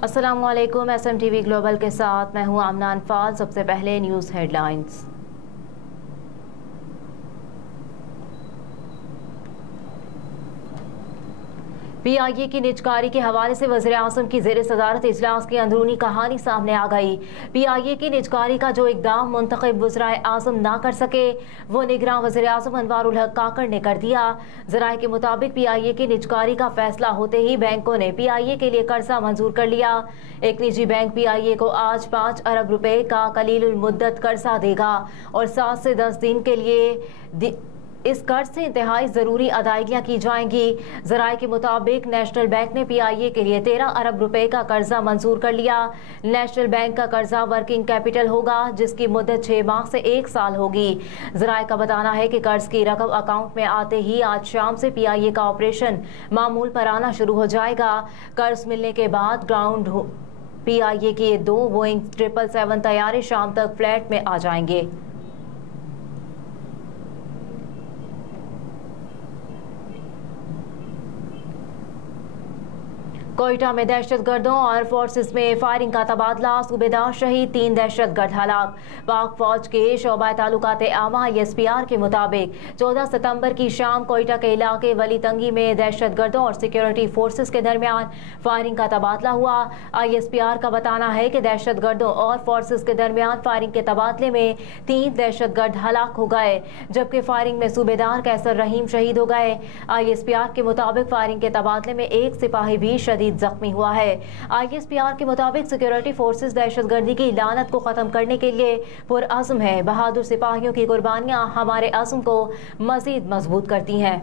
अस्सलामुअलैकुम, SMTV global के साथ मैं हूं आमना अनफाल। सबसे पहले न्यूज़ हेडलाइंस। PIA की निजकारी के हवाले से वज़ीर-ए-आज़म की ज़ेर सदारत इजलास की अंदरूनी कहानी सामने आ गई। PIA की निजकारी का जो इक़दाम मुंतखब वज़ीर-ए-आज़म ना कर सके वो निगरान वज़ीर-ए-आज़म अनवारुल हक काकड़ ने कर दिया। ज़राए के मुताबिक PIA की निजकारी का फैसला होते ही बैंकों ने PIA के लिए कर्जा मंजूर कर लिया। एक निजी बैंक PIA को आज 5 अरब रुपए का कलील मुद्दत कर्जा देगा और 7 से 10 दिन के लिए इस कर्ज से इंतहाई ज़रूरी अदायगियाँ की जाएंगी। ज़राए के मुताबिक नेशनल बैंक ने PIA के लिए 13 अरब रुपए का कर्जा मंजूर कर लिया। नेशनल बैंक का कर्जा वर्किंग कैपिटल होगा जिसकी मुद्दत 6 माह से 1 साल होगी। ज़राए का बताना है कि कर्ज की रकम अकाउंट में आते ही आज शाम से PIA का ऑपरेशन मामूल पर आना शुरू हो जाएगा। कर्ज मिलने के बाद ग्राउंड PIA के 2 बोइंग 777 तैयारे शाम तक फ्लैट में आ जाएंगे। कोयटा में दहशतगर्दों और फोर्सेस में फायरिंग का तबादला, सूबेदार शहीद, 3 दहशतगर्द हलाक। पाक फौज के शोबा तालुकात आमा ISPR के मुताबिक 14 सितंबर की शाम कोयटा के इलाके वली तंगी में दहशतगर्दों और सिक्योरिटी फोर्सेस के दरमियान फायरिंग का तबादला हुआ। ISPR का बताना है कि दहशतगर्दों और फोर्सेस के दरमियान फायरिंग के तबादले में 3 दहशतगर्द हलाक हो गए जबकि फायरिंग में सूबेदार कैसर रहीम शहीद हो गए। ISPR के मुताबिक फायरिंग के तबादले में एक सिपाही भी शदीद जख्मी हुआ है। ISPR के मुताबिक सिक्योरिटी फोर्सेस दहशतगर्दी की लानत को खत्म करने के लिए पुरअज़्म है। बहादुर सिपाहियों की कुर्बानियां हमारे अज़्म को मज़ीद मजबूत करती हैं।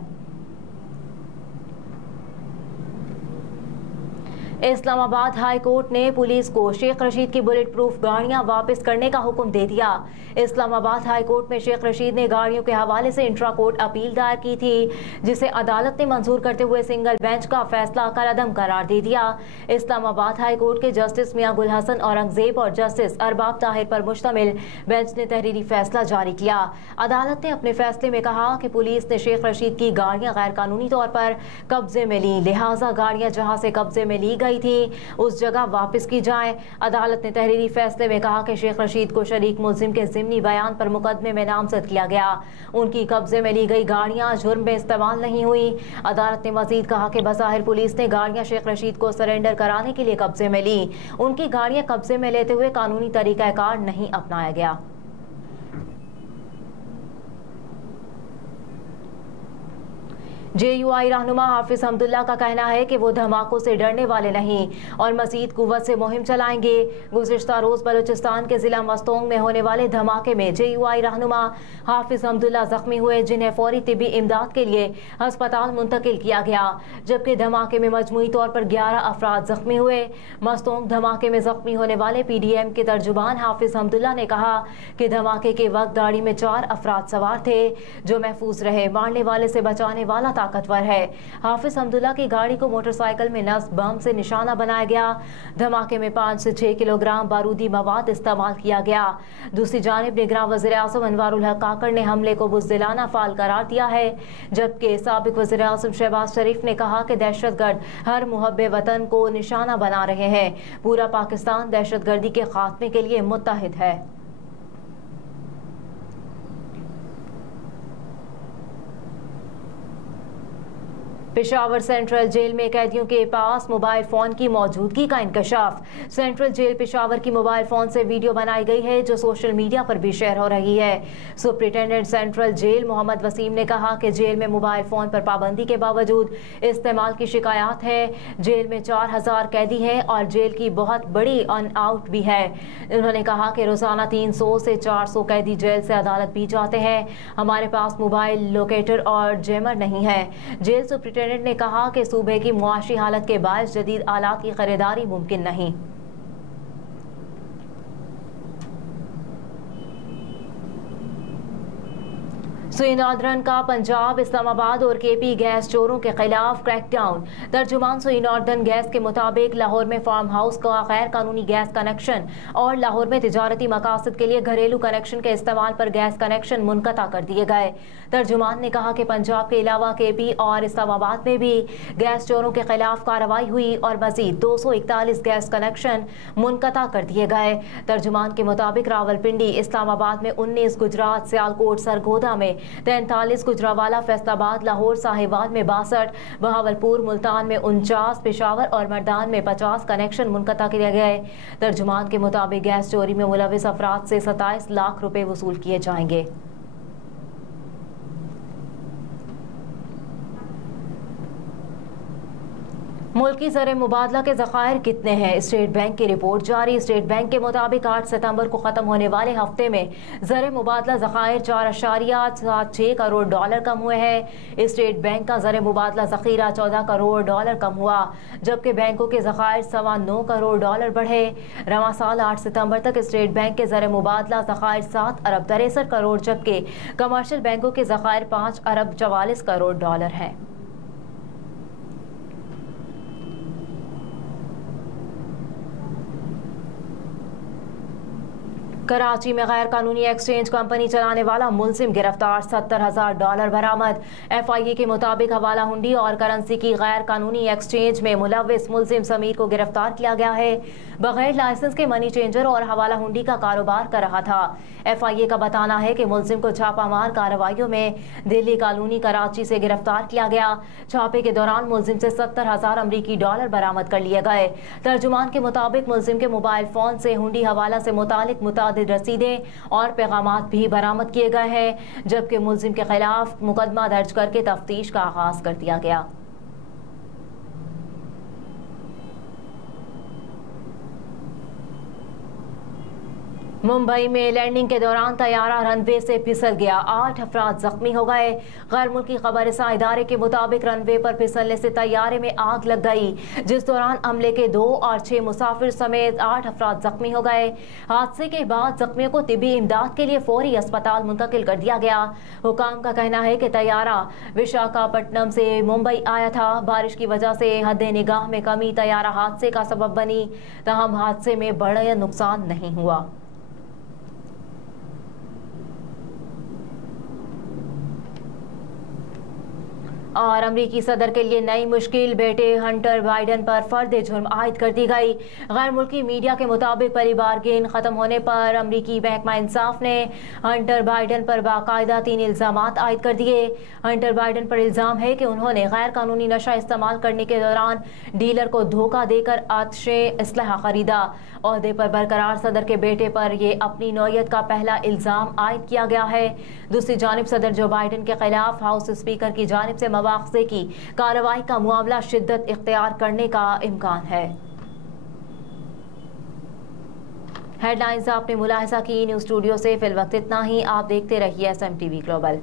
इस्लामाबाद हाई कोर्ट ने पुलिस को शेख रशीद की बुलेट प्रूफ गाड़ियां वापस करने का हुक्म दे दिया। इस्लामाबाद हाई कोर्ट में शेख रशीद ने गाड़ियों के हवाले से इंट्रा कोर्ट अपील दायर की थी जिसे अदालत ने मंजूर करते हुए सिंगल बेंच का फैसला कलअदम करार दे दिया। इस्लामाबाद हाई कोर्ट के जस्टिस मियां गुल हसन औरंगजेब और जस्टिस अरबाब ताहिर पर मुश्तमिल बेंच ने तहरीरी फैसला जारी किया। अदालत ने अपने फैसले में कहा कि पुलिस ने शेख रशीद की गाड़ियां गैर कानूनी तौर पर कब्जे में ली, लिहाजा गाड़ियां जहां से कब्जे में ली गई थी उस जगह वापस की जाए। अदालत ने तहरीरी फैसले में कहा कि शेख रशीद को शरीक मुल्जिम के ज़िम्नी बयान पर मुकदमे में नामजद किया गया। उनकी कब्जे में ली गई गाड़ियां जुर्म में इस्तेमाल नहीं हुई। अदालत ने मजीद कहा कि बज़ाहिर पुलिस ने गाड़ियां शेख रशीद को सरेंडर कराने के लिए कब्जे में ली। उनकी गाड़ियां कब्जे में लेते हुए कानूनी तरीकाकार नहीं अपनाया गया। JUI रहनुमा हाफिज हमदुल्ला का कहना है कि वो धमाकों से डरने वाले नहीं और मजीद कुव्वत से मुहिम चलाएंगे। गुज़िश्ता रोज़ बलूचिस्तान के ज़िला मस्तोंग में होने वाले धमाके में JUI रहनुमा हाफिज हमदुल्ला जख्मी हुए जिन्हें फौरी तिब्बी इमदाद के लिए अस्पताल मुंतकिल किया गया जबकि धमाके में मजमूई तौर पर 11 अफराद जख्मी हुए। मस्तोंग धमाके में जख्मी होने वाले PDM के तर्जुमान हाफिज हमदुल्ला ने कहा कि धमाके के वक्त गाड़ी में 4 अफराद सवार थे जो महफूज रहे। मारने वाले से बचाने वाला ताकतवर है। हाफिज हमदुल्ला की गाड़ी को मोटरसाइकिल में नस्ब बम से निशाना बनाया गया। धमाके में 5 से 6 किलोग्राम बारूदी मवाद इस्तेमाल किया गया। दूसरी जानिब निगरान वज़ीर-ए-आज़म अनवारुल हक काकड़ ने हमले को बुज़दिलाना फाल करार दिया है जबकि साबिक वज़ीर-ए-आज़म शहबाज शरीफ ने कहा कि दहशतगर्द हर मुहब्बे वतन को निशाना बना रहे हैं। पूरा पाकिस्तान दहशतगर्दी के खात्मे के लिए मुत्तहिद है। पेशावर सेंट्रल जेल में कैदियों के पास मोबाइल फोन की मौजूदगी का इंकशाफ। सेंट्रल जेल पेशावर की मोबाइल फोन से वीडियो बनाई गई है जो सोशल मीडिया पर भी शेयर हो रही है। Superintendent central jail Mohammad Waseem ने कहा कि जेल में मोबाइल फोन पर पाबंदी के बावजूद इस्तेमाल की शिकायत है। जेल में 4000 कैदी हैं और जेल की बहुत बड़ी अन आउट भी है। उन्होंने कहा कि रोजाना 300 से 400 कैदी जेल से अदालत भी जाते हैं। हमारे पास मोबाइल लोकेटर और जैमर नहीं है। जेल सुप्रिंटेंडेंट ने कहा कि सूबे की मुआशी हालत के बायस जदीद आलात की खरीदारी मुमकिन नहीं। सुई नॉर्दर्न का पंजाब, इस्लामाबाद और केपी गैस चोरों के खिलाफ क्रैकडाउन। तर्जुमान सुई नॉर्दर्न गैस के मुताबिक लाहौर में फार्म हाउस का गैर कानूनी गैस कनेक्शन और लाहौर में तिजारती मकासद के लिए घरेलू कनेक्शन के इस्तेमाल पर गैस कनेक्शन मुनक़ता कर दिए गए। तर्जुमान ने कहा कि पंजाब के अलावा केपी और इस्लामाबाद में भी गैस चोरों के खिलाफ कार्रवाई हुई और मजीद 241 गैस कनेक्शन मुनक़ता कर दिए गए। तर्जुमान के मुताबिक रावलपिंडी, इस्लामाबाद में 19, गुजरात, सियालकोट, सरगोदा में 43, गुजरावाला, फैसलाबाद, लाहौर, साहिवाल में 62, बहावलपुर, मुल्तान में 49, पेशावर और मर्दान में 50 कनेक्शन मुनक़ता किए गए। तर्जुमान के मुताबिक गैस चोरी में मुलविस अफराद से 27 लाख रुपए वसूल किए जाएंगे। मुल्की ज़र मुबादला के ज़खायर कितने हैं? स्टेट बैंक की रिपोर्ट जारी। स्टेट बैंक के मुताबिक 8 सितंबर को ख़त्म होने वाले हफ्ते में ज़र मुबादला ज़खायर 4.76 करोड़ डॉलर कम हुए हैं। स्टेट बैंक का ज़र मुबादला ज़ख़ीरा 14 करोड़ डॉलर कम हुआ, जबकि बैंकों के ज़खायर 9.25 करोड़ डॉलर बढ़े। रवां साल 8 सितंबर तक स्टेट बैंक के ज़र मुबादला ज़खायर 7 अरब 63 करोड़, जबकि कमर्शियल बैंकों के ज़खायर 5 अरब 44 करोड़ डॉलर हैं। कराची में गैर कानूनी एक्सचेंज कंपनी चलाने वाला मुलजिम गिरफ्तार, $70,000 बरामद। FIA के मुताबिक हवाला हुंडी और करेंसी की गैर कानूनी एक्सचेंज में मुलविस मुलजिम समीर को गिरफ्तार किया गया है। बगैर लाइसेंस के मनी चेंजर और हवाला हुंडी का कारोबार कर रहा था। FIA का बताना है कि मुलजिम को छापामार कार्रवाइयों में दिल्ली कॉलोनी कराची से गिरफ्तार किया गया। छापे के दौरान मुलजिम से $70,000 अमरीकी डॉलर बरामद कर लिए गए। तर्जुमान के मुताबिक मुलजिम के मोबाइल फोन से हुंडी हवाला से मुतालिक रसीदें और पैगामात भी बरामद किए गए हैं, जबकि मुलजिम के खिलाफ मुकदमा दर्ज करके तफ्तीश का आगाज कर दिया गया। मुंबई में लैंडिंग के दौरान तैयारा रनवे से फिसल गया, 8 अफराद जख्मी हो गए। गैर मुल्की खबरसां इदारे के मुताबिक रनवे पर फिसलने से तैयारे में आग लग गई, जिस दौरान अमले के 2 और 6 मुसाफिर समेत 8 अफराद जख्मी हो गए। हादसे के बाद जख्मियों को तिबी इमदाद के लिए फौरी अस्पताल मुंतकिल कर दिया गया। हुकाम का कहना है कि तैयारा विशाखापट्टनम से मुंबई आया था। बारिश की वजह से हद निगाह में कमी तैयारा हादसे का सबब बनी, तहम हादसे में बड़ा नुकसान नहीं हुआ। और अमरीकी सदर के लिए नई मुश्किल, बेटे हंटर बाइडन पर फर्द जुर्म आयद कर दी गई। गैर मुल्की मीडिया के मुताबिक पहली बारगेन खत्म होने पर अमरीकी महकमा इंसाफ ने हंटर बाइडन पर बाकायदा 3 इल्जामात आयद कर दिए। हंटर बाइडन पर इल्जाम है कि उन्होंने गैर कानूनी नशा इस्तेमाल करने के दौरान डीलर को धोखा देकर आतिशे असलहा खरीदा। ओहदे पर बरकरार सदर के बेटे पर यह अपनी नौयत का पहला इल्जाम आयद किया गया है। दूसरी जानिब सदर जो बाइडन के खिलाफ हाउस स्पीकर की जानिब से मवाख़ज़े की कार्रवाई का मामला शिद्दत इख्तियार करने का इम्कान है। हेडलाइंस आपने मुलाहिजा की। न्यूज़ स्टूडियो से फिल वक्त इतना ही। आप देखते रहिए SMTV ग्लोबल।